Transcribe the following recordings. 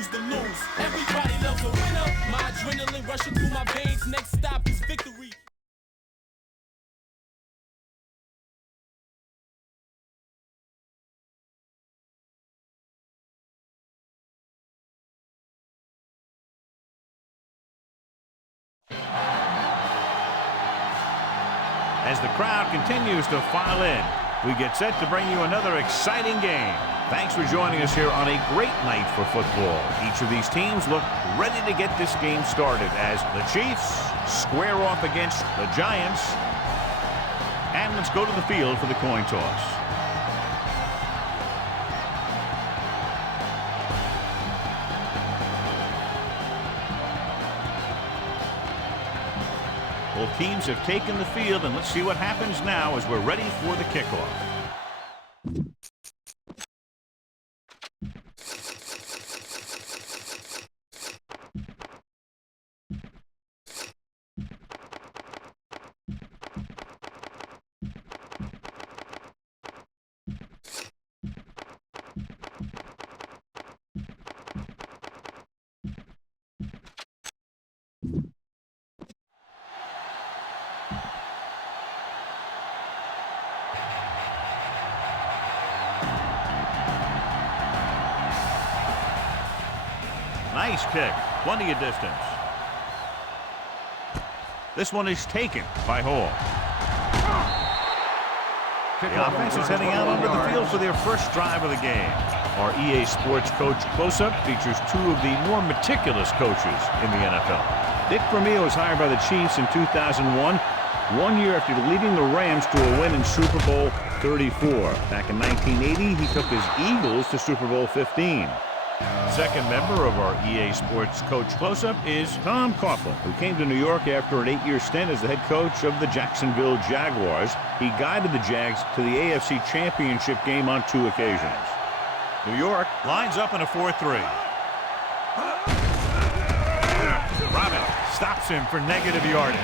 choose to lose. Everybody loves a winner. My adrenaline rushing through my veins. Next stop is victory. As the crowd continues to file in, we get set to bring you another exciting game. Thanks for joining us here on a great night for football. Each of these teams look ready to get this game started as the Chiefs square off against the Giants. And let's go to the field for the coin toss. Both teams have taken the field, and let's see what happens now as we're ready for the kickoff. Nice kick. Plenty of distance. This one is taken by Hall. The offense is heading out onto the field for their first drive of the game. Our EA Sports Coach Close-Up features two of the more meticulous coaches in the NFL. Dick Vermeil was hired by the Chiefs in 2001, 1 year after leading the Rams to a win in Super Bowl 34. Back in 1980, he took his Eagles to Super Bowl 15. Second member of our EA Sports Coach Close-Up is Tom Coughlin, who came to New York after an 8-year stint as the head coach of the Jacksonville Jaguars. He guided the Jags to the AFC Championship game on 2 occasions. New York lines up in a 4-3. Robin stops him for negative yardage.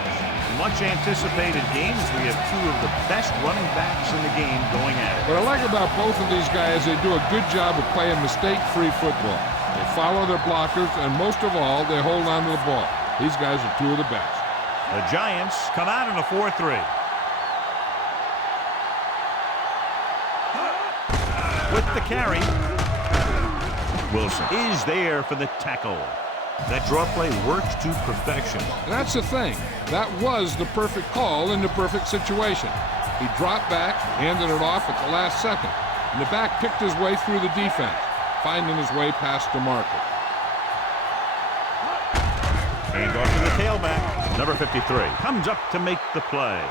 Much anticipated game as we have two of the best running backs in the game going at it. What I like about both of these guys, they do a good job of playing mistake-free football. They follow their blockers, and most of all, they hold on to the ball. These guys are two of the best. The Giants come out in a 4-3. With the carry, Wilson is there for the tackle. That draw play works to perfection. And that's the thing. That was the perfect call in the perfect situation. He dropped back, handed it off at the last second, and the back picked his way through the defense, finding his way past the marker. Hand off to the tailback. Number 53 comes up to make the play.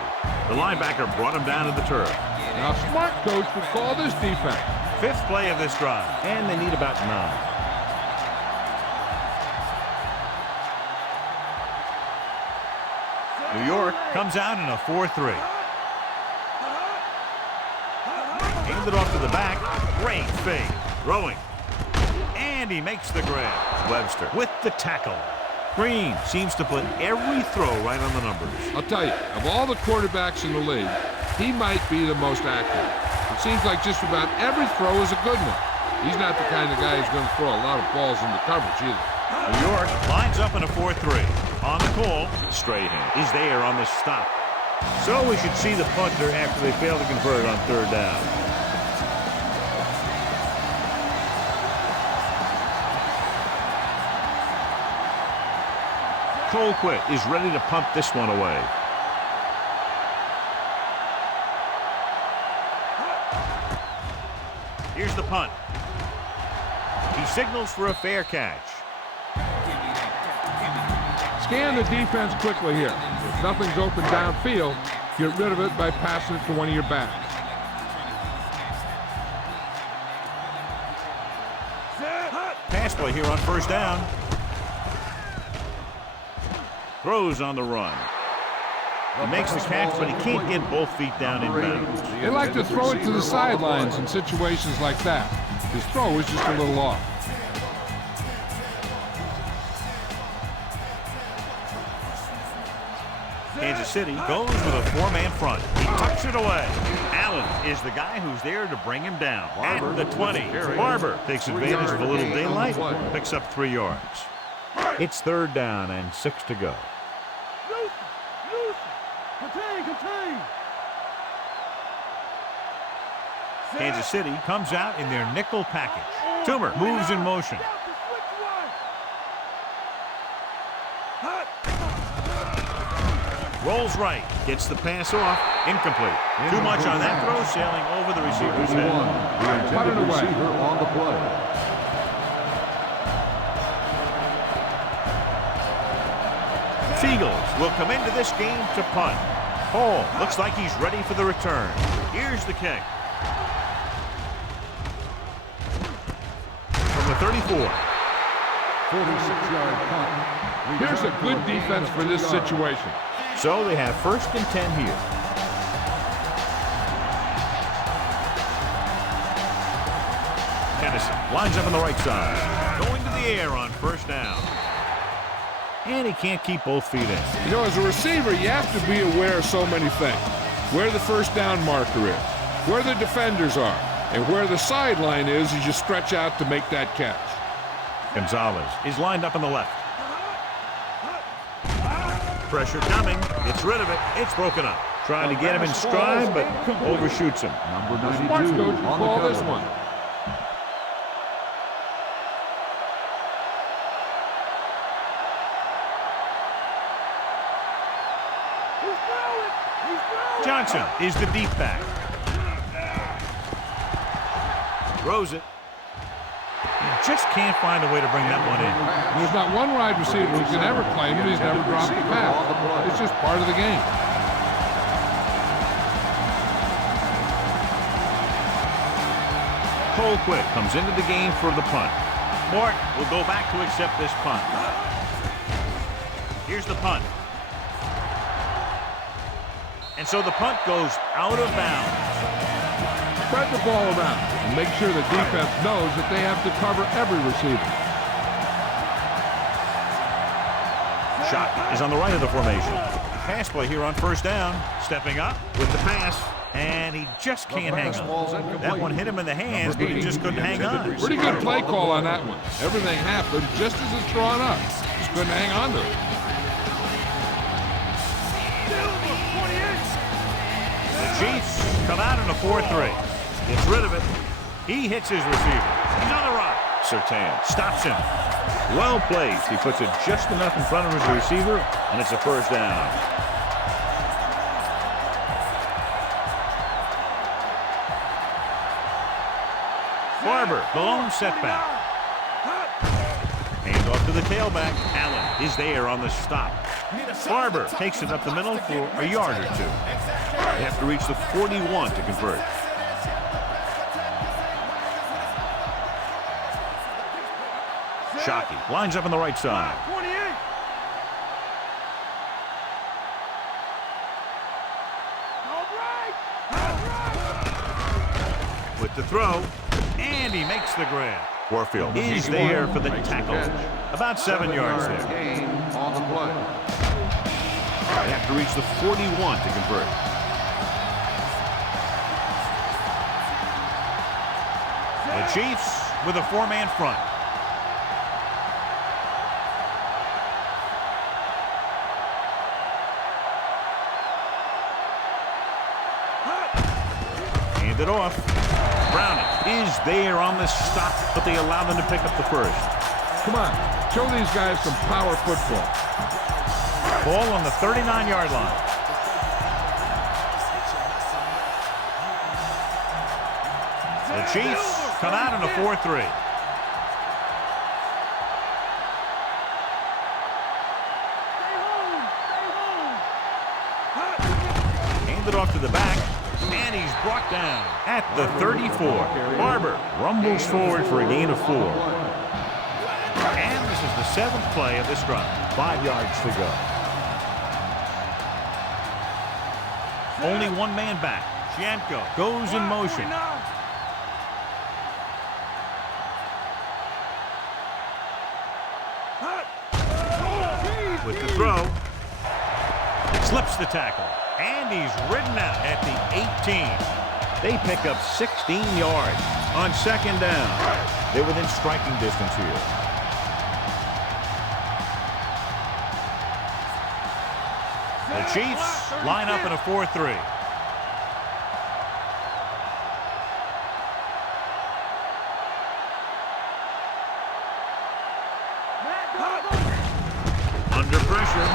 The linebacker brought him down to the turf. Now, a smart coach would call this defense. 5th play of this drive, and they need about 9. New York comes out in a 4-3. Handed off to the back. Great fake. Throwing. And he makes the grab. Webster with the tackle. Green seems to put every throw right on the numbers. I'll tell you, of all the quarterbacks in the league, he might be the most accurate. It seems like just about every throw is a good one. He's not the kind of guy who's going to throw a lot of balls into coverage either. New York lines up in a 4-3. On the call, Strahan is there on the stop. So we should see the punter after they fail to convert on 3rd down. Colquitt is ready to punt this one away. Here's the punt. He signals for a fair catch. Scan the defense quickly here. If nothing's open downfield, get rid of it by passing it to one of your backs. Pass play here on 1st down. Throws on the run. He makes the catch, but he can't get both feet down in bounds. They like to throw it to the sidelines in situations like that. His throw is just a little off. Kansas City goes with a four-man front. He tucks it away. Allen is the guy who's there to bring him down. At the 20, Barber takes advantage of a little daylight, picks up 3 yards. It's 3rd down and 6 to go. Kansas City comes out in their nickel package. Toomer moves in motion. Rolls right, gets the pass off, incomplete. Too much on that throw, sailing over the receiver's head. The intended receiver on the play. Fiegels will come into this game to punt. Hall looks like he's ready for the return. Here's the kick. From the 34. 46-yard punt. Here's a good defense for this situation. So they have 1st and 10 here. Henderson lines up on the right side. Going to the air on 1st down. And he can't keep both feet in. You know, as a receiver, you have to be aware of so many things. Where the 1st down marker is, where the defenders are, and where the sideline is as you stretch out to make that catch. Gonzalez is lined up on the left. Pressure coming. Gets rid of it. It's broken up. Trying to get him in stride, but overshoots him. Number Smart 92 coach on call the this cover. one. Johnson is the deep back. Throws it. He just can't find a way to bring that one in. There's not one wide receiver who can ever claim it. He's never dropped a pass. It's just part of the game. Colquitt comes into the game for the punt. Morton will go back to accept this punt. Here's the punt. And so the punt goes out of bounds. Spread the ball around and make sure the defense knows that they have to cover every receiver. Shockey is on the right of the formation. Pass play here on 1st down. Stepping up with the pass. And he just can't hang on. That one hit him in the hands, but he just couldn't hang on. Pretty good play call on that one. Everything happened just as it's drawn up. Just couldn't hang on to it. The Chiefs come out in a 4-3. Gets rid of it. He hits his receiver. He's on the run. Surtain stops him. Well placed. He puts it just enough in front of his receiver, and it's a 1st down. Barber, the lone setback. Hand off to the tailback. Allen is there on the stop. Barber takes it up the middle for a yard or 2. They have to reach the 41 to convert. Shockey lines up on the right side. With the throw, and he makes the grab. Warfield is there for the tackle. About 7 yards there. Gain on the play. They have to reach the 41 to convert. The Chiefs with a 4-man front. Hand it off. Browning is there on the stop, but they allow them to pick up the 1st. Come on, show these guys some power football. Ball on the 39-yard line. The Chiefs come out in a 4-3. Hand it off to the back, and he's brought down at the 34. Barber rumbles forward for a gain of 4. And this is the 7th play of this drive. 5 yards to go. Only one man back. Janko goes in motion. With the throw. Slips the tackle. And he's ridden out at the 18. They pick up 16 yards on second down. They're within striking distance here. The Chiefs line up in a 4-3. Under pressure.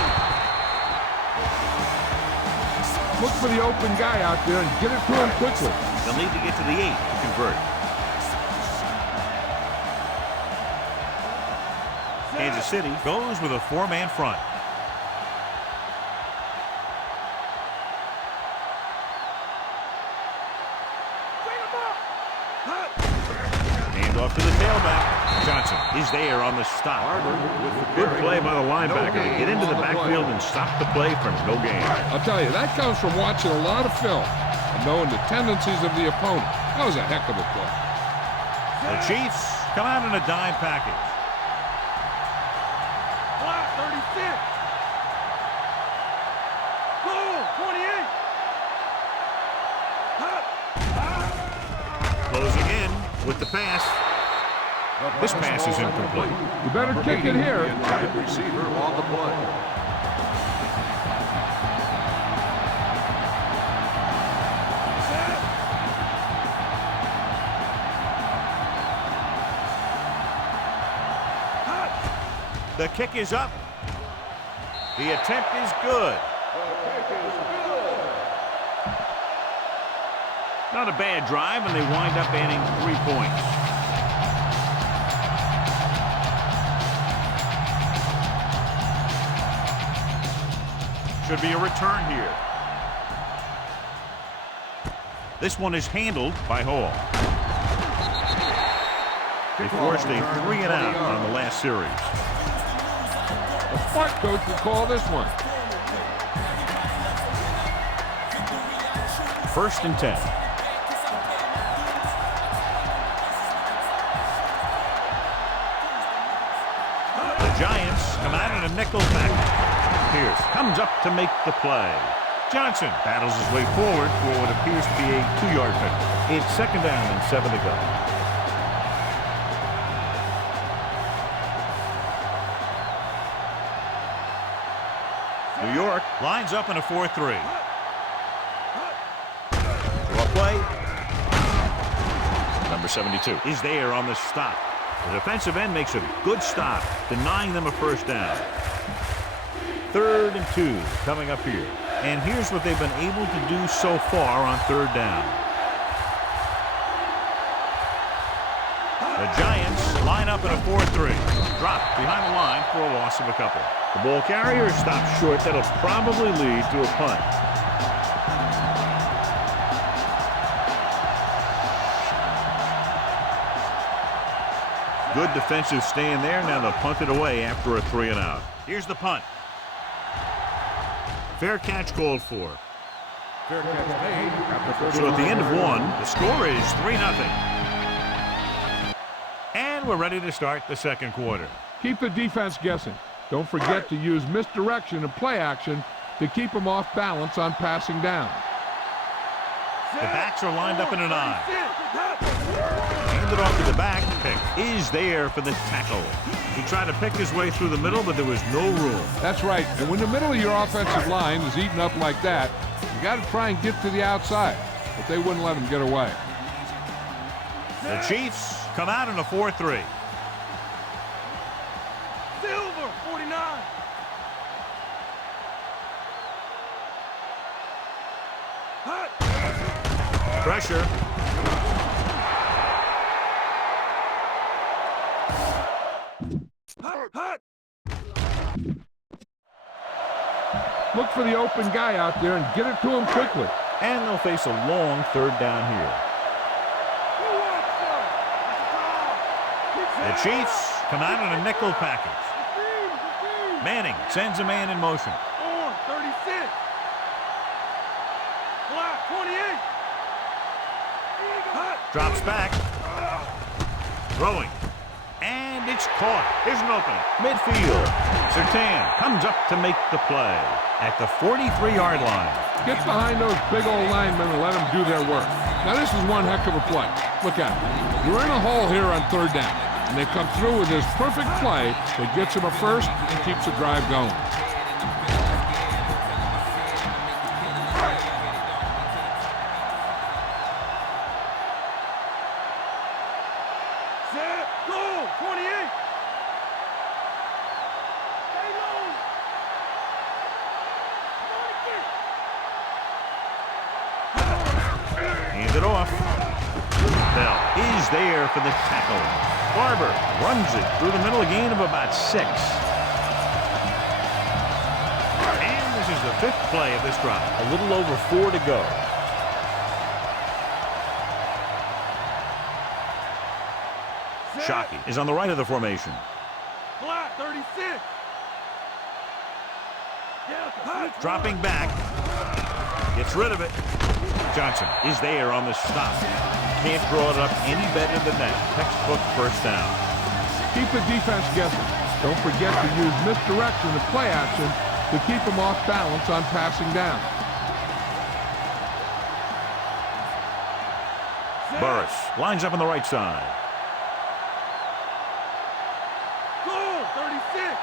Look for the open guy out there and get it to him quickly. They'll need to get to the 8 to convert. Kansas City goes with a 4-man front. Off to the tailback. Johnson is there on the stop. Good play by the linebacker to get into the backfield and stop the play for no gain. I'll tell you, that comes from watching a lot of film and knowing the tendencies of the opponent. That was a heck of a play. The Chiefs come out in a dime package. 36. Goal, 28. Closing in with the pass. This pass is incomplete. You better kick it here. The receiver on the play. The kick is up. The attempt is good. Not a bad drive, and they wind up adding 3 points. Should be a return here. This one is handled by Hall. They forced a 3-and-out on the last series. A smart coach will call this one. 1st and 10. The Giants come out in a nickel package. Pierce comes up to make the play. Johnson battles his way forward for what appears to be a 2-yard pickup. It's 2nd down and 7 to go. New York lines up in a 4-3. Draw play. Number 72 is there on the stop. The defensive end makes a good stop, denying them a 1st down. 3rd and 2 coming up here. And here's what they've been able to do so far on 3rd down. The Giants line up in a 4-3. Dropped behind the line for a loss of a couple. The ball carrier stops short. That'll probably lead to a punt. Good defensive stand there. Now they'll punt it away after a 3-and-out. Here's the punt. Fair catch called for. Fair catch made. So at the end of 1, the score is 3-0. And we're ready to start the 2nd quarter. Keep the defense guessing. Don't forget to use misdirection and play action to keep them off balance on passing down. The backs are lined up in an I. Handed off to the back. Pick is there for the tackle. He tried to pick his way through the middle, but there was no room. That's right. And when the middle of your offensive line is eaten up like that, you got to try and get to the outside. But they wouldn't let him get away. The Chiefs come out in a 4-3. Silver, 49. Pressure. Look for the open guy out there and get it to him quickly. And they'll face a long 3rd down here. The Chiefs come out in a nickel package. Manning sends a man in motion. 36. Black, 28. Drops back. Throwing. And it's It's caught. Here's an opening. Midfield. Strahan comes up to make the play at the 43-yard line. Get behind those big old linemen and let them do their work. Now, this is one heck of a play. Look at it. You're in a hole here on third down, and they come through with this perfect play that gets them a first and keeps the drive going. Set, go, 28. Hands it off. Bell is there for the tackle. Barber runs it through the middle, a gain of about 6. And this is the 5th play of this drive. A little over 4 to go. Shockey is on the right of the formation. Flat, 36. Dropping back. Gets rid of it. Johnson is there on the stop. Can't draw it up any better than that. Textbook first down. Keep the defense guessing. Don't forget to use misdirection and play action to keep them off balance on passing down. Burris lines up on the right side. Go, 36.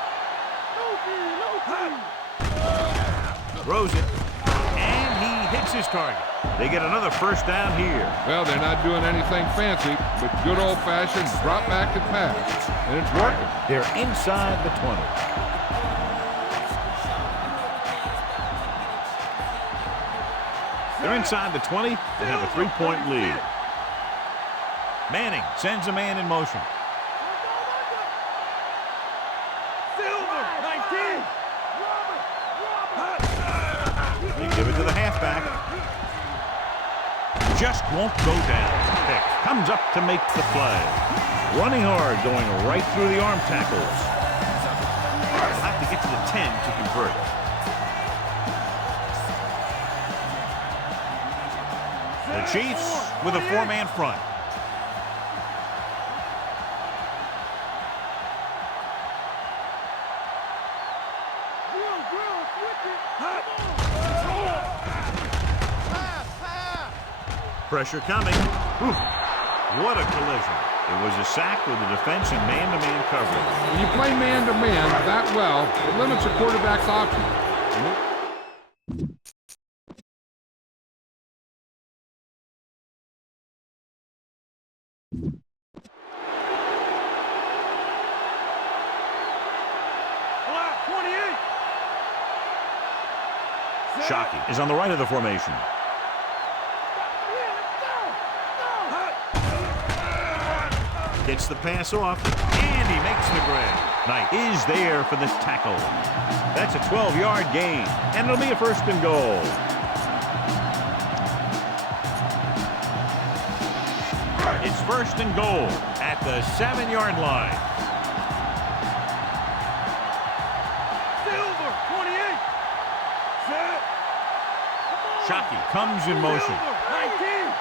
Throws it. And he hits his target. They get another first down here. Well, they're not doing anything fancy, but good old-fashioned drop back and pass. And it's working. They're inside the 20. They're inside the 20 and have a 3-point lead. Manning sends a man in motion. Silver, 19. They give it to the halfback. Just won't go down. Pick comes up to make the play. Running hard, going right through the arm tackles. They'll have to get to the 10 to convert. The Chiefs with a 4-man front. Pressure coming. Ooh, what a collision. It was a sack with the defense and man-to-man coverage. When you play man-to-man that well, it limits a quarterback's options. Flat, 28. Shockey is on the right of the formation. Gets the pass off, and he makes the grab. Knight is there for this tackle. That's a 12-yard gain, and it'll be a first and goal. It's first and goal at the 7-yard line. Silver, 28. Set. Shockey comes in motion. Silver, 19.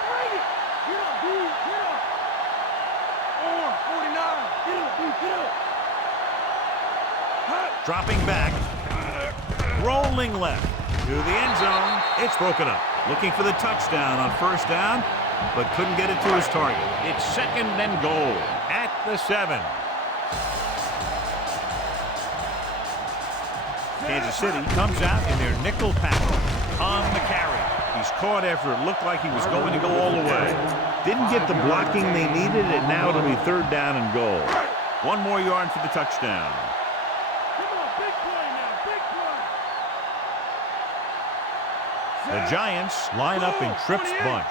Dropping back. Rolling left. To the end zone. It's broken up. Looking for the touchdown on first down, but couldn't get it to his target. It's second and goal at the 7. Kansas City comes out in their nickel pack on the carry. He's caught after it looked like he was going to go all the way. Didn't get the blocking they needed, and now it'll be third down and goal. 1 more yard for the touchdown. The Giants line up in Tripp's bunch.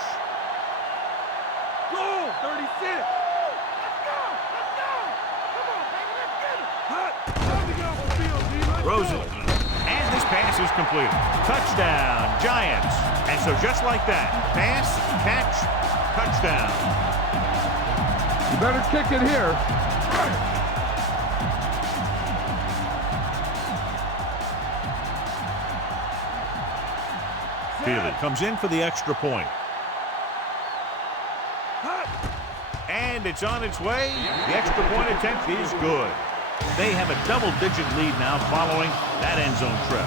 Go, 36. Let's go. Come on, baby. Let's get it. Throws it. And this pass is completed. Touchdown, Giants. And so just like that, pass, catch, touchdown. You better kick it here. Feely comes in for the extra point. And And it's on its way. The extra point attempt is good. They have a double-digit lead now following that end zone trip.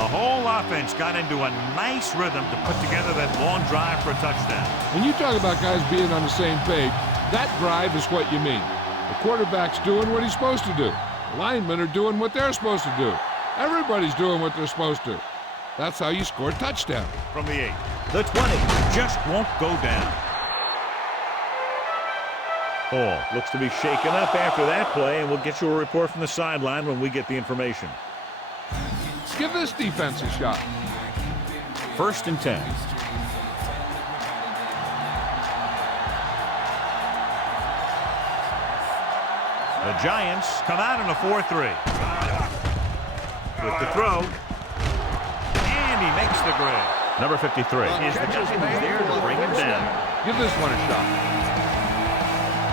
The whole offense got into a nice rhythm to put together that long drive for a touchdown. When you talk about guys being on the same page, that drive is what you mean. The quarterback's doing what he's supposed to do. The linemen are doing what they're supposed to do. Everybody's doing what they're supposed to. That's how you score a touchdown. From the 8. The 20 just won't go down. Hall looks to be shaken up after that play, and we'll get you a report from the sideline when we get the information. Let's give this defense a shot. 1st and 10. The Giants come out in a 4-3. With the throw. And he makes the grab. Number 53 is the guy who's there to bring him down. Give this one a shot.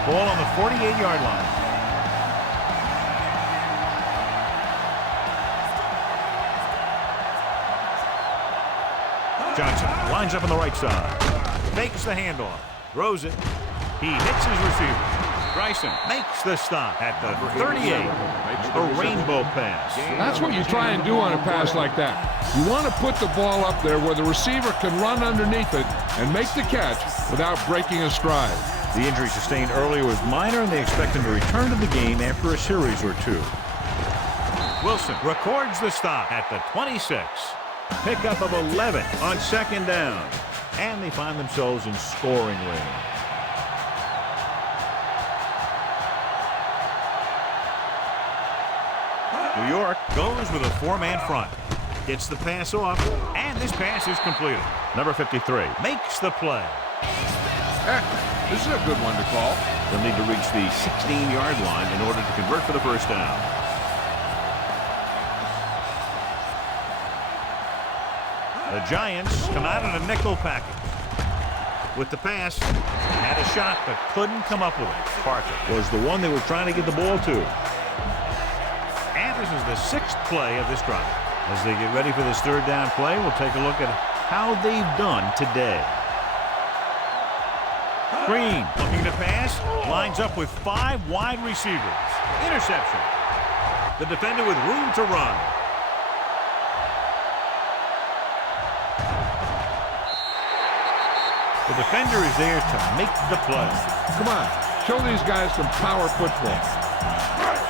Ball on the 48-yard line. Johnson lines up on the right side. Fakes the handoff. Throws it. He hits his receiver. Bryson makes the stop at the 38. A rainbow pass. That's what you try and do on a pass like that. You want to put the ball up there where the receiver can run underneath it and make the catch without breaking a stride. The injury sustained earlier was minor, and they expect him to return to the game after a series or two. Wilson records the stop at the 26. Pickup of 11 on 2nd down. And they find themselves in scoring range. New York goes with a 4-man front. Gets the pass off, and this pass is completed. Number 53 makes the play. This is a good one to call. They'll need to reach the 16-yard line in order to convert for the 1st down. The Giants come out in a nickel package. With the pass, had a shot but couldn't come up with it. Parker was the one they were trying to get the ball to. And this is the 6th play of this drive. As they get ready for this 3rd down play, we'll take a look at how they've done today. Green looking to pass, lines up with 5 wide receivers. Interception. The defender with room to run. The defender is there to make the play. Come on, show these guys some power football.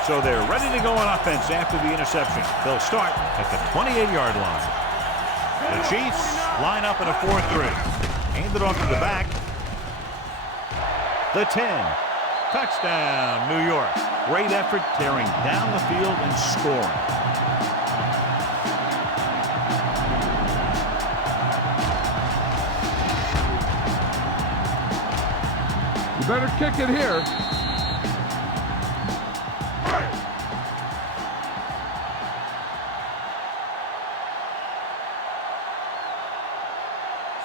So they're ready to go on offense after the interception. They'll start at the 28-yard line. The Chiefs line up in a 4-3. Hand it off to the back. The 10. Touchdown, New York. Great effort tearing down the field and scoring. You better kick it here.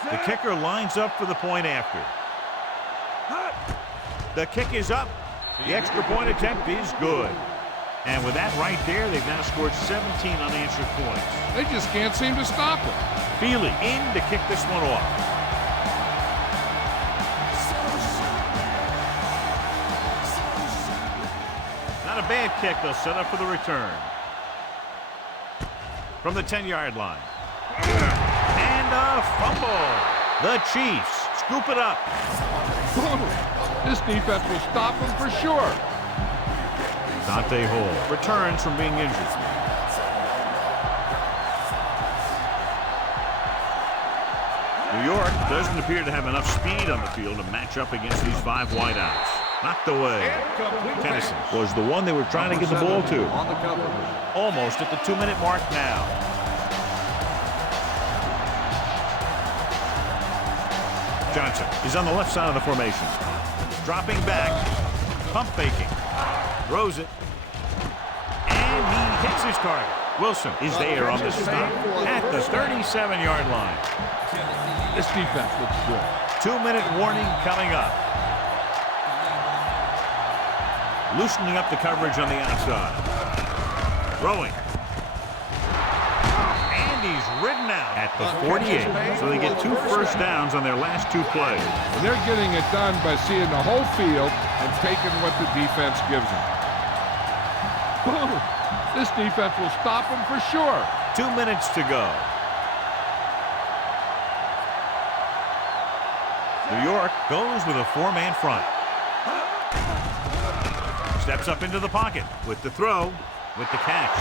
The kicker lines up for the point after. The kick is up. The extra point attempt is good. And with that right there, they've now scored 17 unanswered points. They just can't seem to stop it. Feely in to kick this one off. Not a bad kick. They'll set up for the return. From the 10-yard line. And a fumble. The Chiefs scoop it up. This defense will stop them for sure. Dante Hall returns from being injured. New York doesn't appear to have enough speed on the field to match up against these 5 wideouts. Knocked away. Tennyson was the one they were trying to get the ball to. Almost at the 2-minute mark now. Johnson is on the left side of the formation. Dropping back. Pump faking. Throws it. And he hits his target. Wilson is there on the stop at the 37-yard line. This defense looks good. 2-minute warning coming up. Loosening up the coverage on the outside. Throwing. And And he's ridden out at the 48. So they get 2 first downs on their last 2 plays. And they're getting it done by seeing the whole field and taking what the defense gives them. Boom! This defense will stop them for sure. 2 minutes to go. New York goes with a 4-man front. Steps up into the pocket with the throw, with the catch.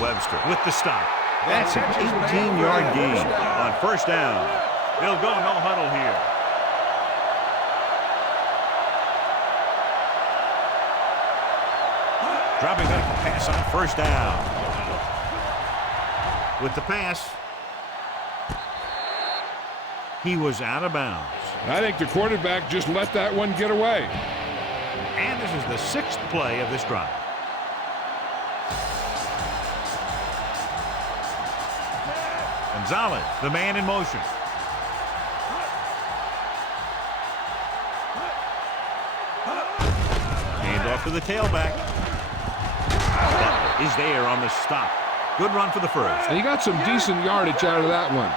Webster with the stop. That's an 18-yard gain on first down. They'll go no huddle here. Dropping back the pass on first down. With the pass, he was out of bounds. I think the quarterback just let that one get away. And this is the 6th play of this drive. Gonzalez, the man in motion. Hand off to the tailback. That is there on the stop. Good run for the first. And he got some decent yardage out of that one.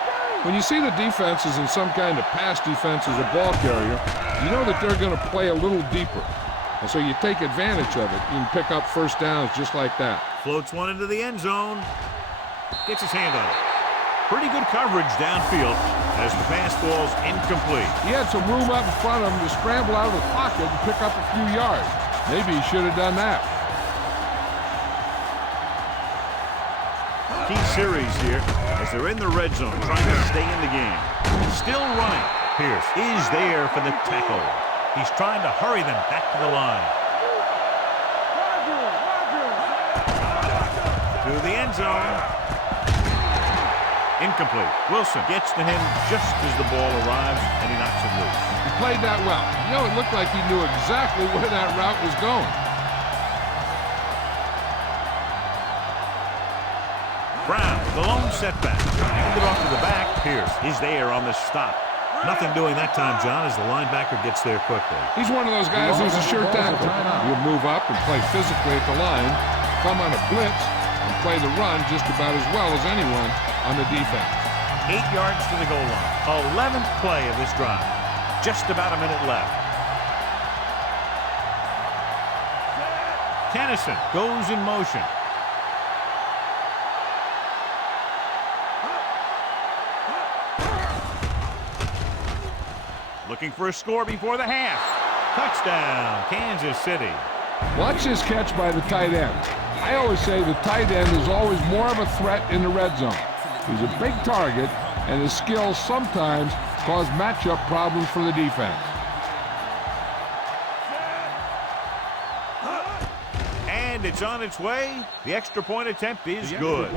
When you see the defenses in some kind of pass defense as a ball carrier, you know that they're going to play a little deeper. And so you take advantage of it. You can pick up first downs just like that. Floats one into the end zone. Gets his hand on it. Pretty good coverage downfield as the pass falls incomplete. He had some room up in front of him to scramble out of the pocket and pick up a few yards. Maybe he should have done that. Key series here as they're in the red zone trying to stay in the game. Still running. Pierce is there for the tackle. He's trying to hurry them back to the line. To the end zone. Incomplete. Wilson gets to him just as the ball arrives, and he knocks it loose. He played that well. You know, it looked like he knew exactly where that route was going. Brown, the lone setback. Handed off to the back. Pierce is there on the stop. Nothing doing that time, John, as the linebacker gets there quickly. He's one of those guys who's a sure tackle. He'll move up and play physically at the line, come on a blitz, and play the run just about as well as anyone on the defense. 8 yards to the goal line. 11th play of this drive. Just about a minute left. Tennyson goes in motion. Looking for a score before the half. Touchdown, Kansas City. Watch this catch by the tight end. I always say the tight end is always more of a threat in the red zone. He's a big target, and his skills sometimes cause matchup problems for the defense. And it's on its way. The extra point attempt is good.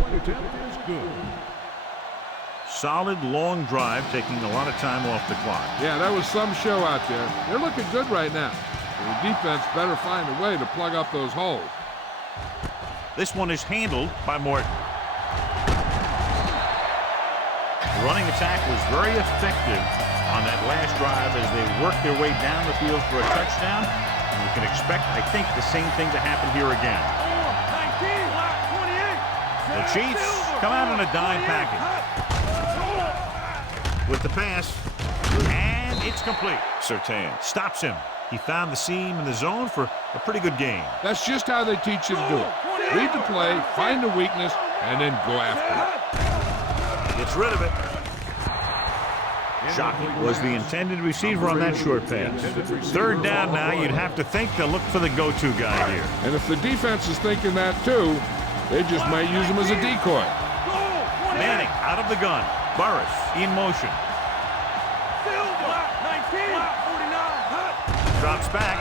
Solid long drive, taking a lot of time off the clock. Yeah, that was some show out there. They're looking good right now. The defense better find a way to plug up those holes. This one is handled by Morton. The running attack was very effective on that last drive as they worked their way down the field for a touchdown. And we can expect, I think, the same thing to happen here again. The Chiefs come out in a dime package. With the pass, and it's complete. Surtain stops him. He found the seam in the zone for a pretty good gain. That's just how they teach you to do it. Read the play, find the weakness, and then go after it. Gets rid of it. Shockey was the intended receiver on that short pass. 3rd down now. You'd have to think they'll look for the go-to guy here. And if the defense is thinking that too, they just might use him as a decoy. Manning out of the gun. Burris in motion. Drops back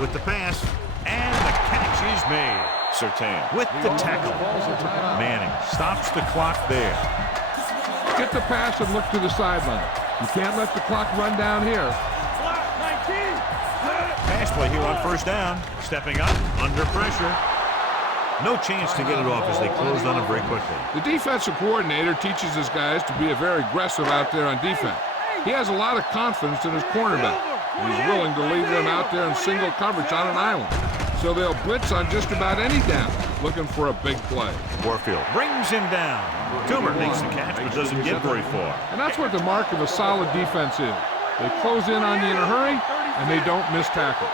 with the pass, and the catch is made. Surtain with the tackle. Manning stops the clock there. Get the pass and look to the sideline. You can't let the clock run down here. Pass play here on first down. Stepping up, under pressure. No chance to get it off as they closed on him very quickly. The defensive coordinator teaches his guys to be very aggressive out there on defense. He has a lot of confidence in his cornerback. He's willing to leave them out there in single coverage on an island. So they'll blitz on just about any down, looking for a big play. Warfield brings him down. Toomer makes the catch but doesn't get very far. And that's what the mark of a solid defense is. They close in on you in a hurry, and they don't miss tackles.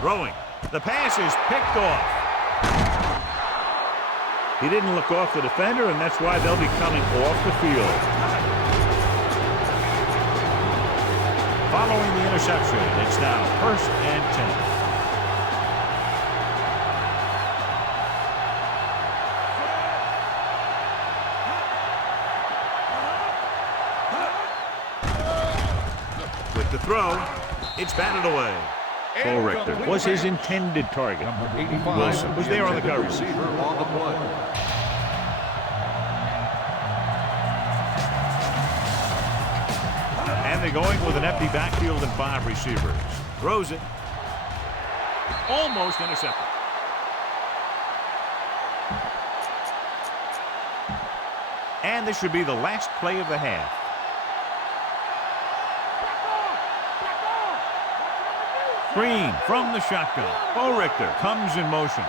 Throwing. The pass is picked off. He didn't look off the defender, and that's why they'll be coming off the field. Following the interception, it's now 1st and 10. With the throw, it's batted away. Paul Richter was his intended target. Wilson was there on the coverage. Receiver on the play. And they're going with an empty backfield and 5 receivers. Throws it. Almost intercepted. And this should be the last play of the half. Green from the shotgun. Bo Richter comes in motion.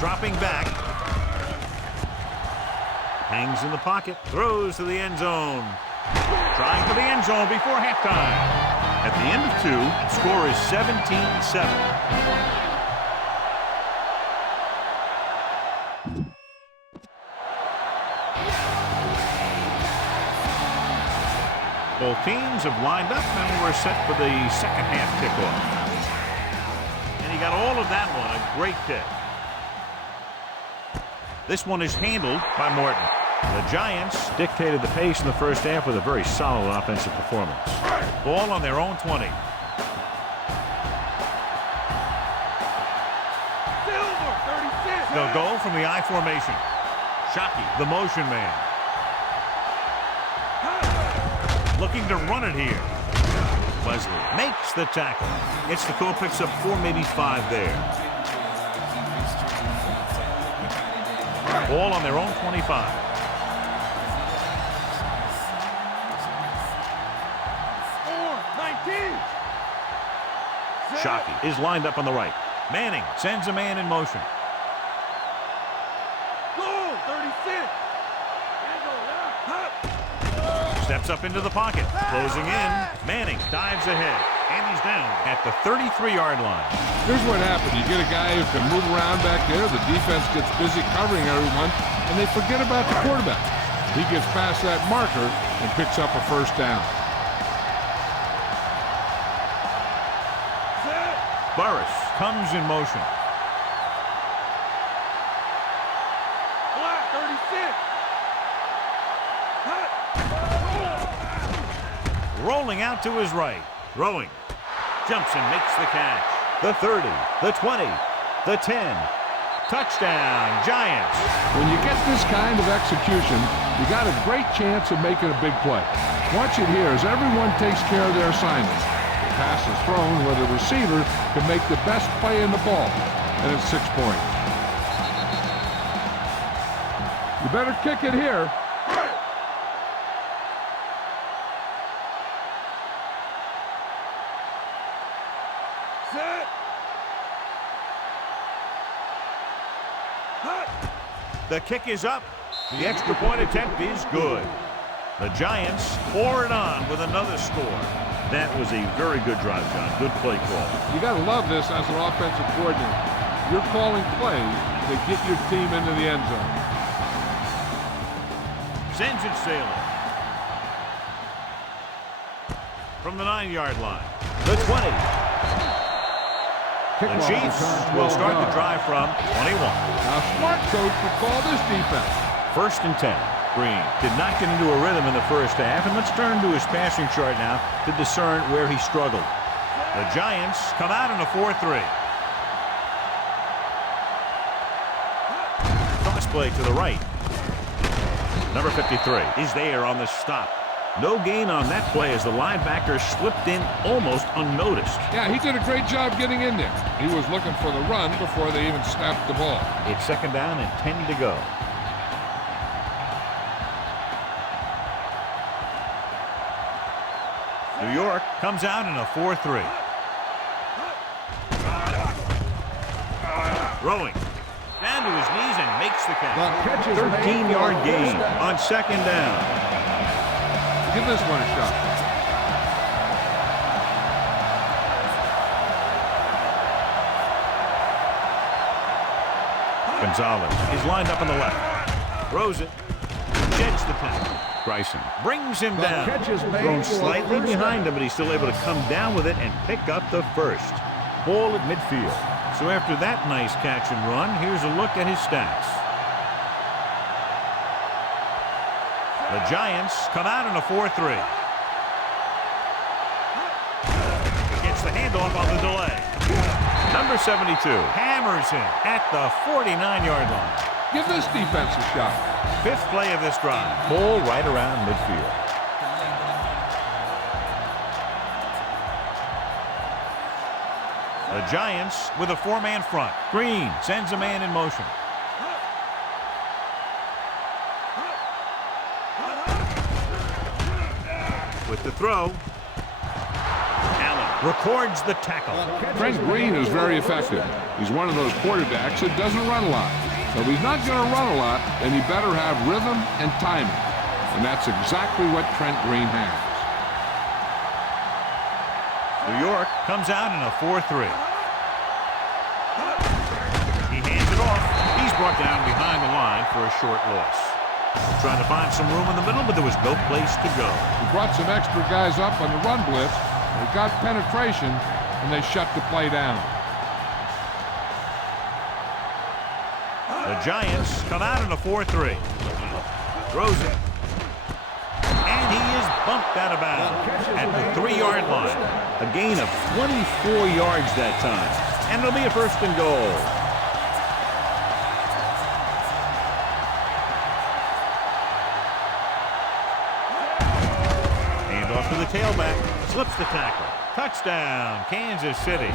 Dropping back. Hangs in the pocket. Throws to the end zone. Trying for the end zone before halftime. At the end of 2, the score is 17-7. Both teams have lined up and we're set for the second half kickoff. And he got all of that one, a great kick. This one is handled by Morton. The Giants dictated the pace in the first half with a very solid offensive performance. Ball on their own 20. They'll go from the I formation. Shockey, the motion man. Looking to run it here. Wesley makes the tackle. It's the Colts picks up 4, maybe 5 there. Ball on their own 25. Shockey is lined up on the right. Manning sends a man in motion. Steps up into the pocket. Closing in. Manning dives ahead. And he's down at the 33-yard line. Here's what happened. You get a guy who can move around back there. The defense gets busy covering everyone, and they forget about the quarterback. He gets past that marker and picks up a first down. Burris comes in motion. Rolling out to his right. Throwing. Jumps and makes the catch. The 30, the 20, the 10. Touchdown, Giants. When you get this kind of execution, you got a great chance of making a big play. Watch it here as everyone takes care of their assignments. The pass is thrown where the receiver can make the best play in the ball, and it's 6 points. You better kick it here. The kick is up. The extra point attempt is good. The Giants pour it on with another score. That was a very good drive, John. Good play call. You got to love this as an offensive coordinator. You're calling plays that get your team into the end zone. Sends it sailing. From the 9-yard line. The 20. The Chiefs will start the drive from 21. A smart coach would call this defense. 1st and 10. Green did not get into a rhythm in the first half, and let's turn to his passing chart now to discern where he struggled. The Giants come out in a 4-3. Toss play to the right. Number 53 is there on the stop. No gain on that play as the linebacker slipped in almost unnoticed. Yeah, he did a great job getting in there. He was looking for the run before they even snapped the ball. It's 2nd down and 10 to go. New York comes out in a 4-3. Throwing. Down to his knees and makes the catch. 13-yard gain on second down. Give this one a shot. Gonzalez is lined up on the left. Throws it. Jets the tackle. Bryson brings him down. Thrown slightly behind him, but he's still able to come down with it and pick up the first. Ball at midfield. So after that nice catch and run, here's a look at his stats. The Giants come out in a 4-3. Gets the handoff on the delay. Number 72 hammers him at the 49-yard line. Give this defense a shot. Fifth play of this drive. Ball right around midfield. The Giants with a four-man front. Green sends a man in motion. With the throw. Allen records the tackle. Trent Green is very effective. He's one of those quarterbacks that doesn't run a lot. So if he's not going to run a lot, then he better have rhythm and timing. And that's exactly what Trent Green has. New York comes out in a 4-3. He hands it off. He's brought down behind the line for a short loss. Trying to find some room in the middle, but there was no place to go. He brought some extra guys up on the run blitz. They got penetration, and they shut the play down. The Giants come out in a 4-3. Throws it. And he is bumped out of bounds at the 3-yard line. A gain of 24 yards that time. And it'll be a first and goal. Hand off to the tailback. Slips the tackle. Touchdown, Kansas City.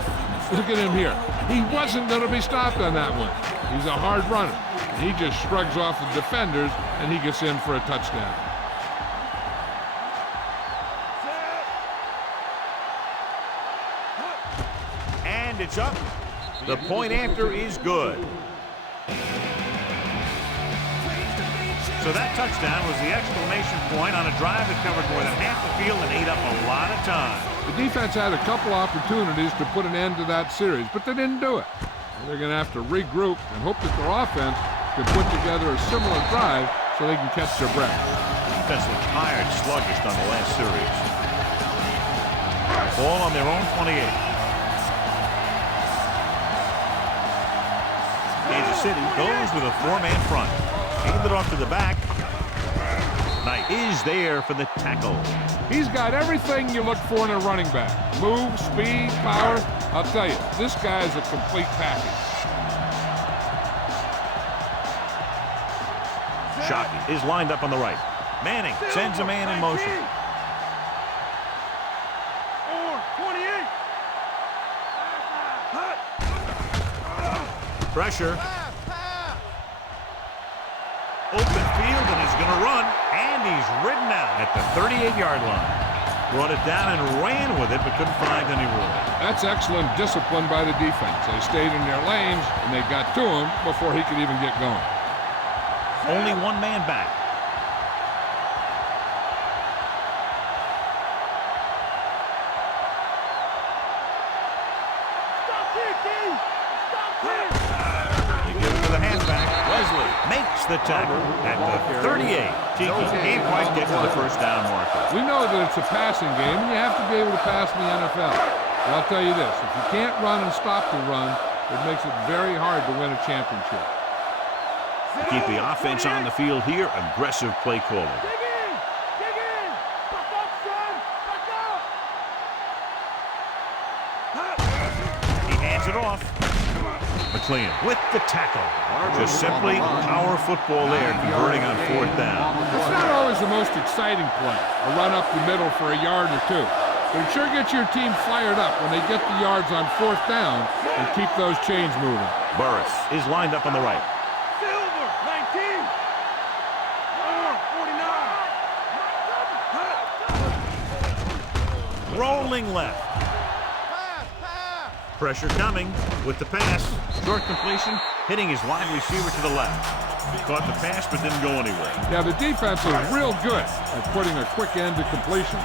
Look at him here. He wasn't going to be stopped on that one. He's a hard runner. He just shrugs off the defenders, and he gets in for a touchdown. And it's up. The point after is good. So that touchdown was the exclamation point on a drive that covered more than half the field and ate up a lot of time. The defense had a couple opportunities to put an end to that series, but they didn't do it. They're going to have to regroup and hope that their offense can put together a similar drive so they can catch their breath. Defense looked tired, sluggish on the last series. Ball on their own 28. Kansas City goes with a four-man front. Hand it off to the back. Knight is there for the tackle. He's got everything you look for in a running back. Move, speed, power. I'll tell you, this guy is a complete package. Shockey is lined up on the right. Manning sends a man in motion. 28. Pressure. Open field, and he's going to run, and he's ridden out at the 38-yard line. Brought it down and ran with it, but couldn't find any room. That's excellent discipline by the defense. They stayed in their lanes, and they got to him before he could even get going. Only one man back. You give it to the halfback. Wesley makes the tackle at the 38. Tiki can't quite get to the first down marker. We know that it's a passing game, and you have to be able to pass in the NFL. But I'll tell you this, if you can't run and stop the run, it makes it very hard to win a championship. To keep the offense on the field here, aggressive play calling. Dig in! Dig in! Back up, son! Back up! He hands it off. McLean with the tackle. Just simply power football there, converting on fourth down. It's not always the most exciting play, a run up the middle for a yard or two. But it sure gets your team fired up when they get the yards on fourth down and keep those chains moving. Burris is lined up on the right. Silver, 19. 49. Rolling left. Pressure coming with the pass. Short completion, hitting his wide receiver to the left. He caught the pass but didn't go anywhere. Yeah, the defense is real good at putting a quick end to completion.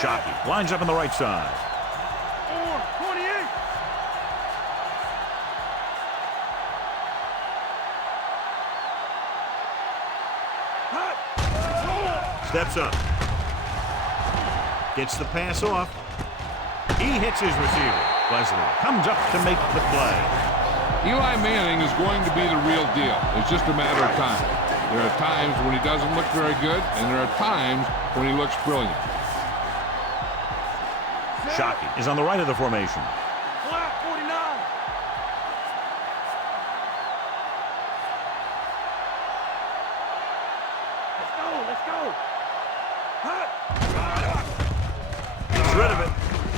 Shockey lines up on the right side. 28. Steps up. Gets the pass off. He hits his receiver. Leslie comes up to make the play. Eli Manning is going to be the real deal. It's just a matter of time. There are times when he doesn't look very good, and there are times when he looks brilliant. Shockey is on the right of the formation. Flat 49. Let's go. Gets rid of it,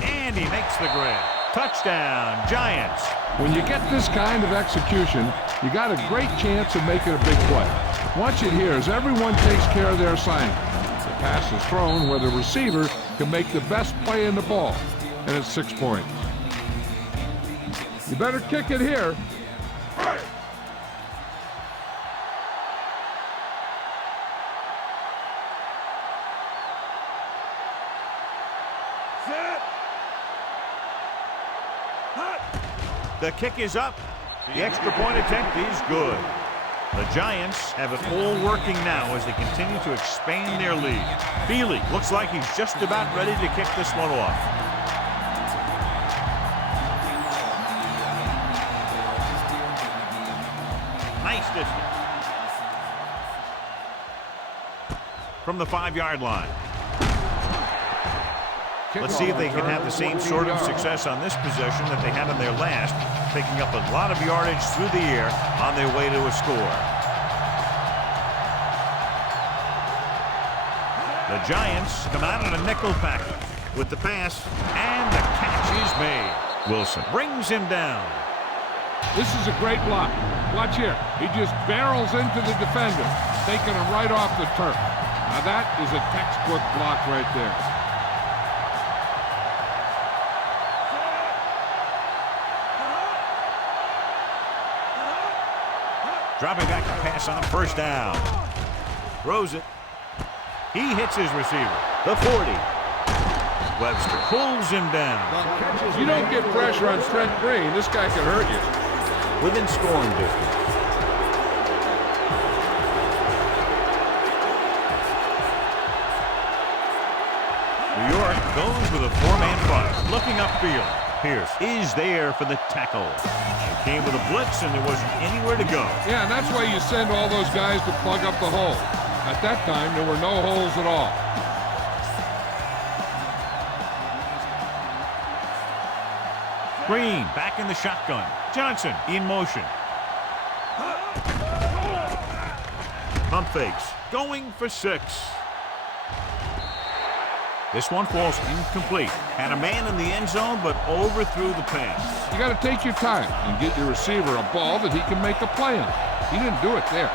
and he makes the grab. Touchdown, Giants. When you get this kind of execution, you got a great chance of making a big play. Watch it here as everyone takes care of their assignment. The pass is thrown where the receiver can make the best play in the ball, and it's 6 points. You better kick it here. The kick is up. The extra point attempt is good. The Giants have it all working now as they continue to expand their lead. Feely looks like he's just about ready to kick this one off. Nice distance. From the 5-yard line. Let's see if they can have the same sort of success on this possession that they had on their last, picking up a lot of yardage through the air on their way to a score. The Giants come out in a nickel package with the pass, and the catch is made. Wilson brings him down. This is a great block. Watch here. He just barrels into the defender, taking him right off the turf. Now that is a textbook block right there. Dropping back to pass on first down. Throws it. He hits his receiver. The 40. Webster pulls him down. If you don't get pressure on Trent Green, this guy can hurt you. Within scoring distance. New York goes with a 4-man front. Looking upfield. Pierce is there for the tackle. It came with a blitz, and there wasn't anywhere to go. Yeah, and that's why you send all those guys to plug up the hole. At that time, there were no holes at all. Green back in the shotgun. Johnson in motion. Pump fakes. Going for 6. This one falls incomplete. Had a man in the end zone, but overthrew the pass. You got to take your time and get your receiver a ball that he can make a play on. He didn't do it there.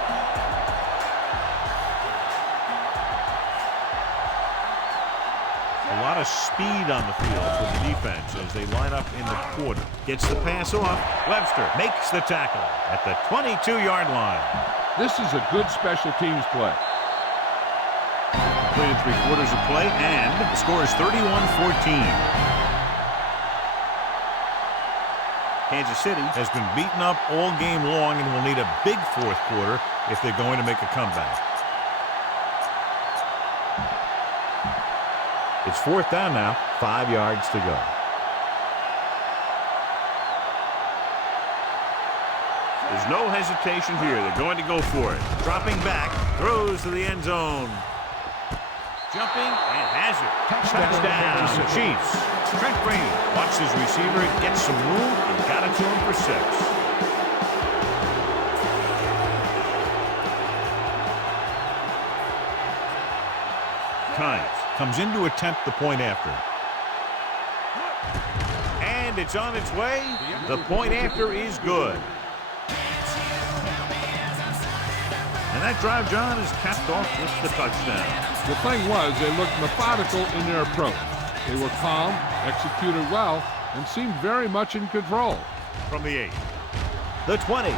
A lot of speed on the field for the defense as they line up in the quarter. Gets the pass off. Webster makes the tackle at the 22-yard line. This is a good special teams play. Completed 3/4 of play, and the score is 31-14. Kansas City has been beaten up all game long and will need a big 4th quarter if they're going to make a comeback. It's 4th down now. 5 yards to go. There's no hesitation here. They're going to go for it. Dropping back, throws to the end zone. Jumping and has it. Touchdown, Chiefs. Trent Green watched his receiver, gets some room, and got it to him for 6. Kynes comes in to attempt the point after. And it's on its way. The point after is good. And that drive, John, is capped off with the touchdown. The thing was, they looked methodical in their approach. They were calm, executed well, and seemed very much in control. From the 8. The 20.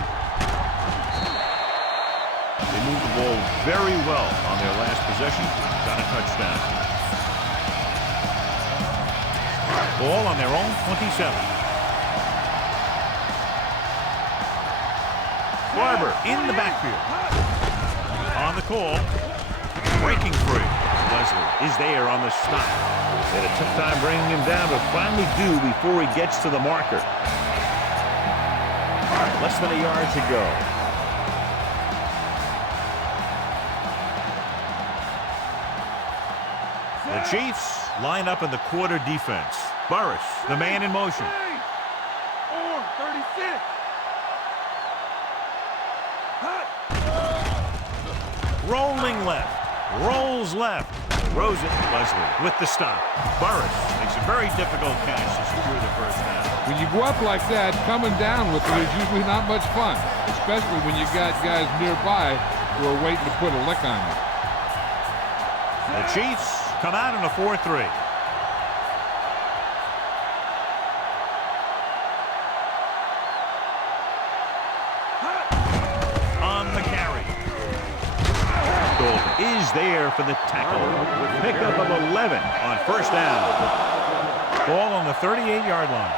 They moved the ball very well on their last possession. Got a touchdown. Ball on their own 27. Barber in the backfield. On the call. Breaking free. Leslie is there on the stop. They had a tough time bringing him down, but finally do before he gets to the marker. Less than a yard to go. The Chiefs line up in the quarter defense. Burris, the man in motion. 36. Rolling left. Rolls left. Rosen, Leslie with the stop. Burris makes a very difficult catch to secure the first down. When you go up like that, coming down with it is usually not much fun, especially when you got guys nearby who are waiting to put a lick on you. The Chiefs come out in a 4-3. On the carry. Golden is there for the tackle with pickup of 11 on first down. Ball on the 38-yard line.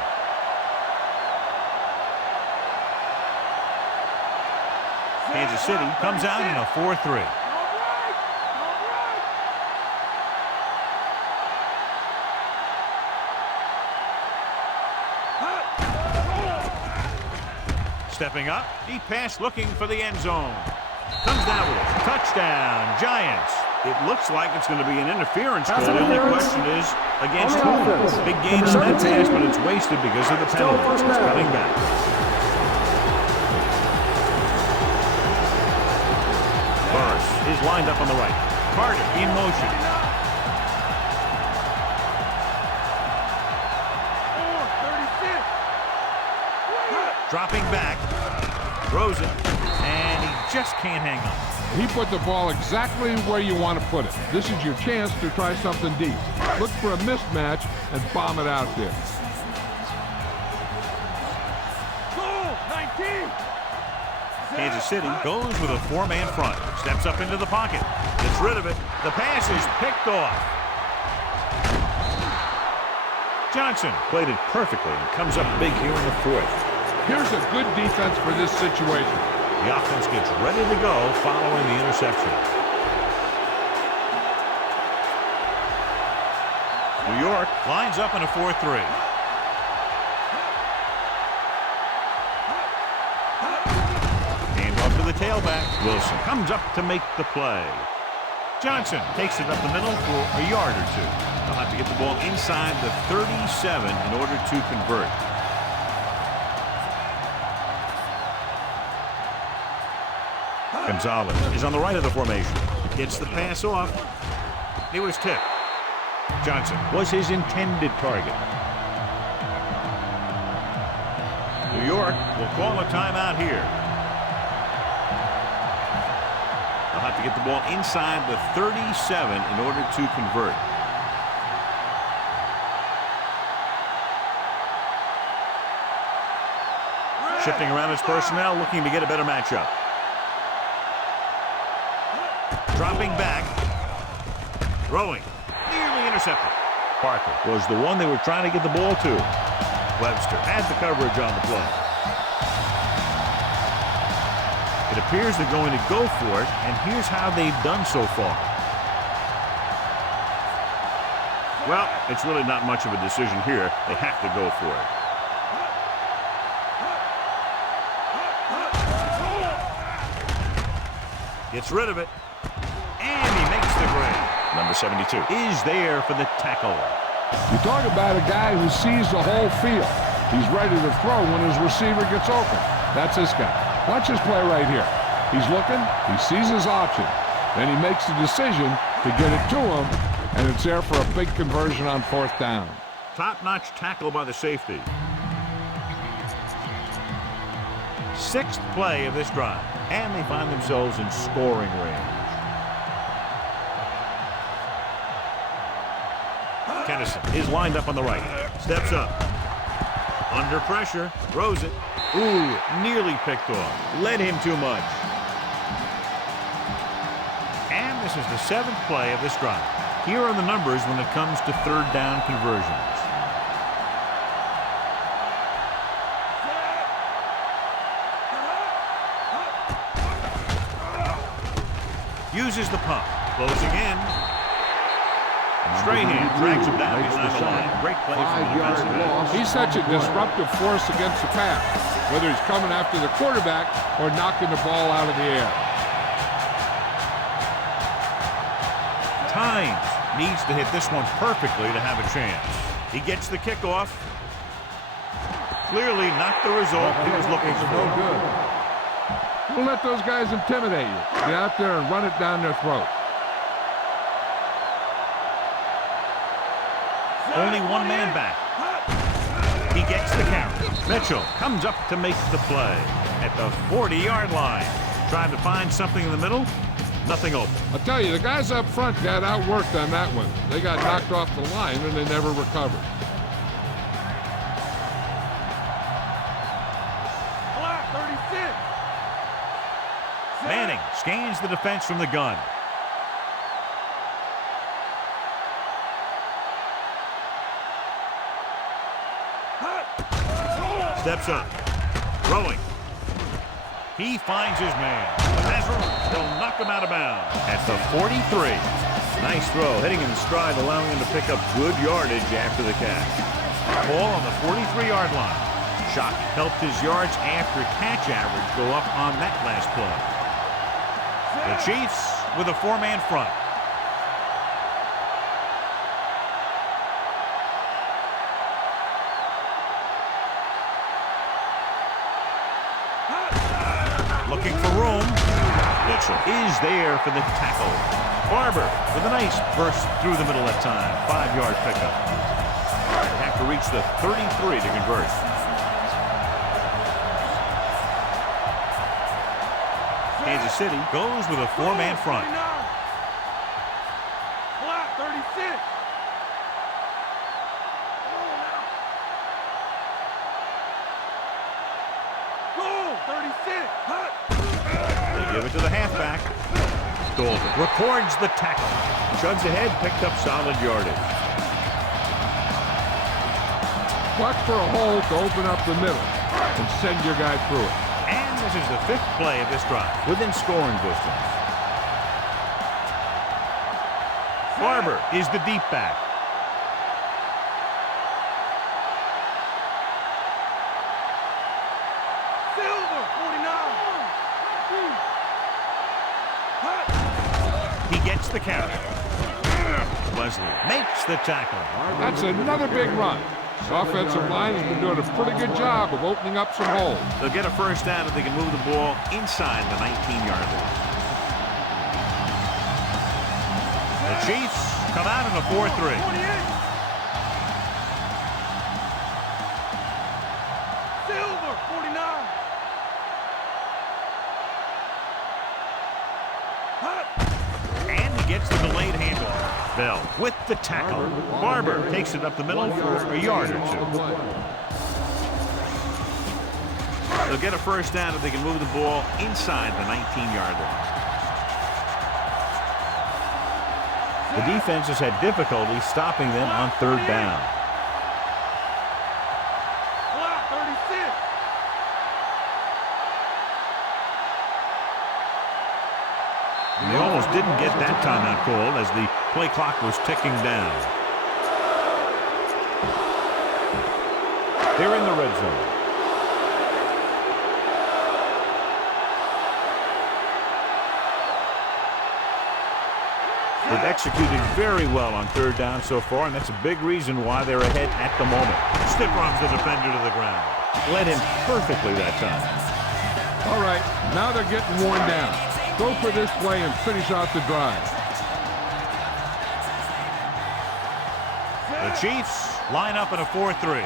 Kansas City comes out in a 4-3. Stepping up, deep pass looking for the end zone. Comes down with it. Touchdown, Giants. It looks like it's going to be an interference call. The only question is against who? Big gain on that pass, but it's wasted because of the penalty. It's coming back. Burris is lined up on the right. Carter in motion. Dropping back. Rosen. And he just can't hang on. He put the ball exactly where you want to put it. This is your chance to try something deep. Look for a mismatch and bomb it out there. Goal, 19. Kansas City goes with a 4-man front. Steps up into the pocket. Gets rid of it. The pass is picked off. Johnson played it perfectly and comes up big here in the 4th. Here's a good defense for this situation. The offense gets ready to go following the interception. New York lines up in a 4-3. Hand off to the tailback. Wilson comes up to make the play. Johnson takes it up the middle for a yard or two. They'll have to get the ball inside the 37 in order to convert. Gonzalez is on the right of the formation. Gets the pass off. It was tipped. Johnson was his intended target. New York will call a timeout here. They'll have to get the ball inside the 37 in order to convert. Shifting around his personnel, looking to get a better matchup. Dropping back. Throwing. Nearly intercepted. Parker was the one they were trying to get the ball to. Webster had the coverage on the play. It appears they're going to go for it, and here's how they've done so far. Well, it's really not much of a decision here. They have to go for it. Gets rid of it. And he makes the grade. Number 72 is there for the tackle. You talk about a guy who sees the whole field. He's ready to throw when his receiver gets open. That's this guy. Watch his play right here. He's looking, he sees his option. Then he makes the decision to get it to him, and it's there for a big conversion on 4th down. Top-notch tackle by the safety. 6th play of this drive, and they find themselves in scoring range. Tennyson is lined up on the right. Steps up. Under pressure. Throws it. Ooh, nearly picked off. Led him too much. And this is the 7th play of this drive. Here are the numbers when it comes to third down conversions. Uses the pump. Closing in. Strahan drags him down behind the line. Great play from the defensive end. He's such a disruptive force against the pass, whether he's coming after the quarterback or knocking the ball out of the air. Tynes needs to hit this one perfectly to have a chance. He gets the kickoff. Clearly not the result he was looking for. No good. Don't let those guys intimidate you. Get out there and run it down their throat. Only one man back. He gets the carry. Mitchell comes up to make the play at the 40-yard line. Trying to find something in the middle. Nothing open. I'll tell you, the guys up front got outworked on that one. They got knocked off the line and they never recovered. Manning scans the defense from the gun. Steps up. Throwing. He finds his man. Has room. They'll knock him out of bounds at the 43. Nice throw, hitting in stride, allowing him to pick up good yardage after the catch. Ball on the 43-yard line. Shockey helped his yards after catch average go up on that last play. The Chiefs with a 4-man front. Looking for room. Mitchell is there for the tackle. Barber with a nice burst through the middle that time. 5-yard pickup. They have to reach the 33 to convert. Kansas City goes with a 4-man front. 36. Goal, 36. They give it to the halfback. Dolvin records the tackle. Chugs ahead, picked up solid yardage. Watch for a hole to open up the middle and send your guy through it. And this is the 5th play of this drive. Within scoring distance. Barber is the deep back. Silver, 49. He gets the carry. Wesley makes the tackle. That's another big run. The offensive line has been doing a pretty good job of opening up some holes. They'll get a first down if they can move the ball inside the 19-yard line. The Chiefs come out in a 4-3. 48. Silver, 49. And he gets the delayed handoff. Bell with the tackle. Barber takes it up the middle for a yard or two. They'll get a first down if they can move the ball inside the 19-yard line. The defense has had difficulty stopping them on third down. 36. And they almost didn't get that timeout called as the play clock was ticking down. They're in the red zone. They've executed very well on third down so far, and that's a big reason why they're ahead at the moment. Stiff arms the defender to the ground. Led him perfectly that time. All right, now they're getting worn down. Go for this play and finish out the drive. The Chiefs line up in a 4-3.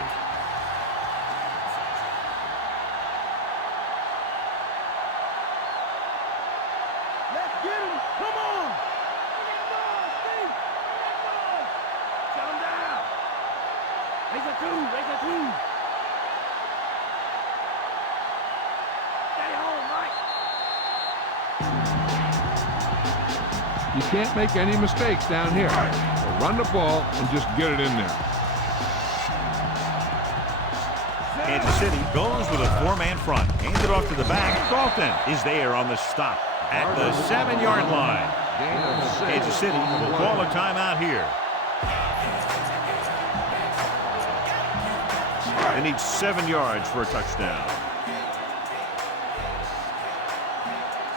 Let's get him. Come on. Shut him down. You can't make any mistakes down here. So run the ball and just get it in there. Kansas City goes with a 4-man front. Hands it off to the back. Dalton is there on the stop at the 7-yard line. Kansas City will call a timeout here. They need 7 yards for a touchdown.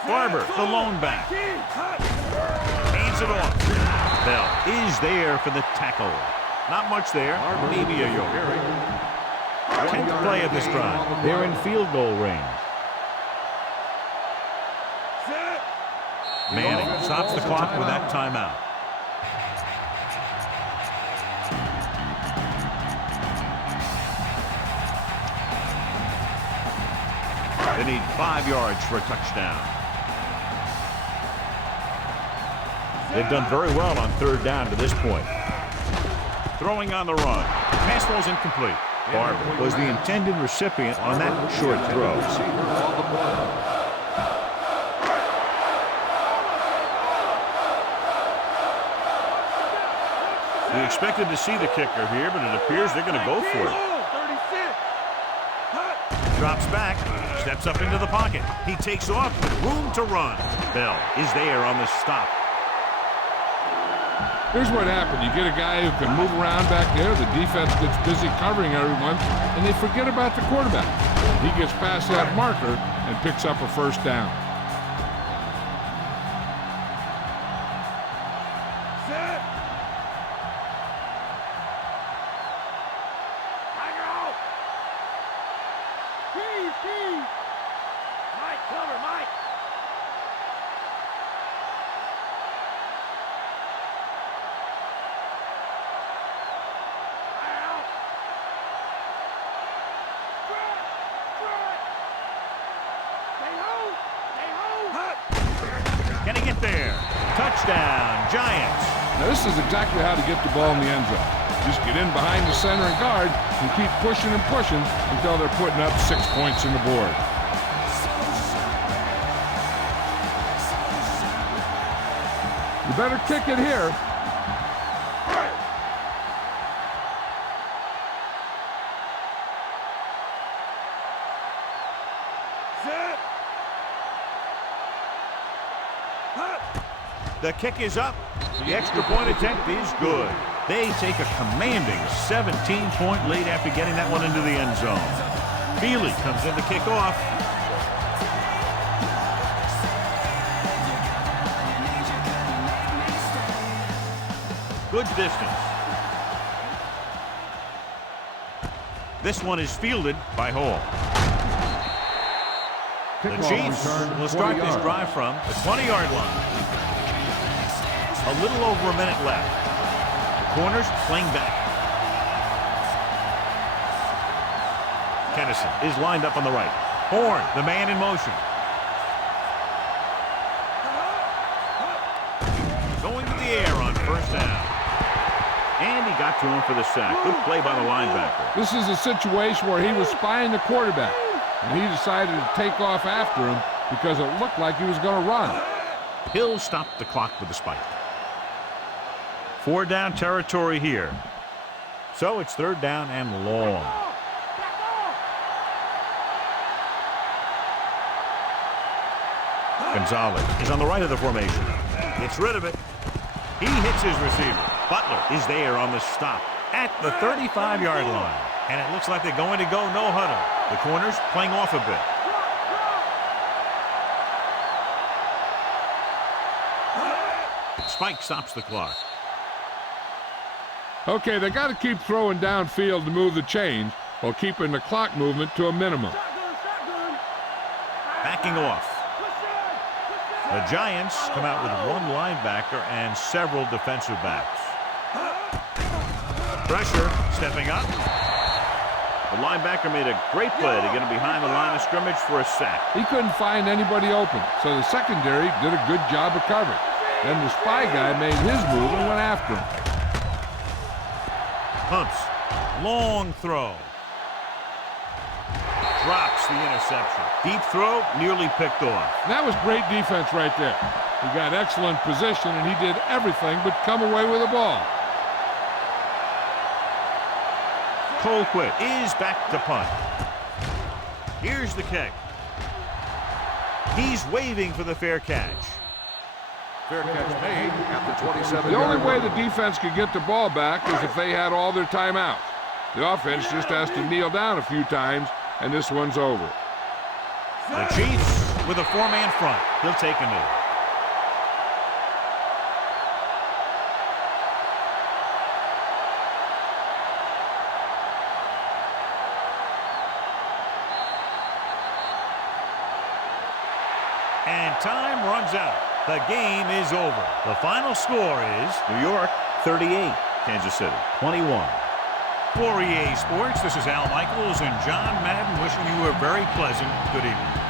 Barber, the lone back. Hands it off. Bell is there for the tackle. Not much there. Maybe a yard. 10th play of this drive. They're in field goal range. Manning stops the clock with that timeout. They need 5 yards for a touchdown. They've done very well on 3rd down to this point. Throwing on the run. Pass ball's incomplete. Barber was the intended recipient on that short throw. We expected to see the kicker here, but it appears they're going to go for it. Drops back, steps up into the pocket. He takes off with room to run. Bell is there on the stop. Here's what happened. You get a guy who can move around back there. The defense gets busy covering everyone, and they forget about the quarterback. He gets past that marker and picks up a 1st down. Can he get there? Touchdown, Giants. Now this is exactly how to get the ball in the end zone. Just get in behind the center and guard and keep pushing and pushing until they're putting up 6 points on the board. You better kick it here. The kick is up. The extra point attempt is good. They take a commanding 17-point lead after getting that one into the end zone. Feely comes in to kick off. Good distance. This one is fielded by Hall. The Chiefs will start this drive from the 20-yard line. A little over a minute left. The corners playing back. Kennison is lined up on the right. Horn, the man in motion. Going to the air on 1st down. And he got to him for the sack. Good play by the linebacker. This is a situation where he was spying the quarterback, and he decided to take off after him because it looked like he was going to run. Hill stopped the clock with the spike. 4 down territory here. So it's 3rd down and long. Gonzalez is on the right of the formation. Gets rid of it. He hits his receiver. Butler is there on the stop at the 35-yard line. And it looks like they're going to go no huddle. The corners playing off a bit. Spike stops the clock. Okay, they got to keep throwing downfield to move the chains while keeping the clock movement to a minimum. Backing off. The Giants come out with 1 linebacker and several defensive backs. Pressure, stepping up. The linebacker made a great play to get him behind the line of scrimmage for a sack. He couldn't find anybody open, so the secondary did a good job of covering. Then the spy guy made his move and went after him. Hunts Long throw. Drops the interception. Deep throw, nearly picked off. That was great defense right there. He got excellent position, and he did everything but come away with the ball. Colquitt is back to punt. Here's the kick. He's waving for the fair catch. Fair catch made at the 27-yard line. The only way the defense could get the ball back is if they had all their timeouts. The offense just has to kneel down a few times, and this one's over. The Chiefs with a four-man front. He'll take a knee. And time runs out. The game is over. The final score is New York 38, Kansas City 21. For EA Sports, this is Al Michaels and John Madden wishing you a very pleasant good evening.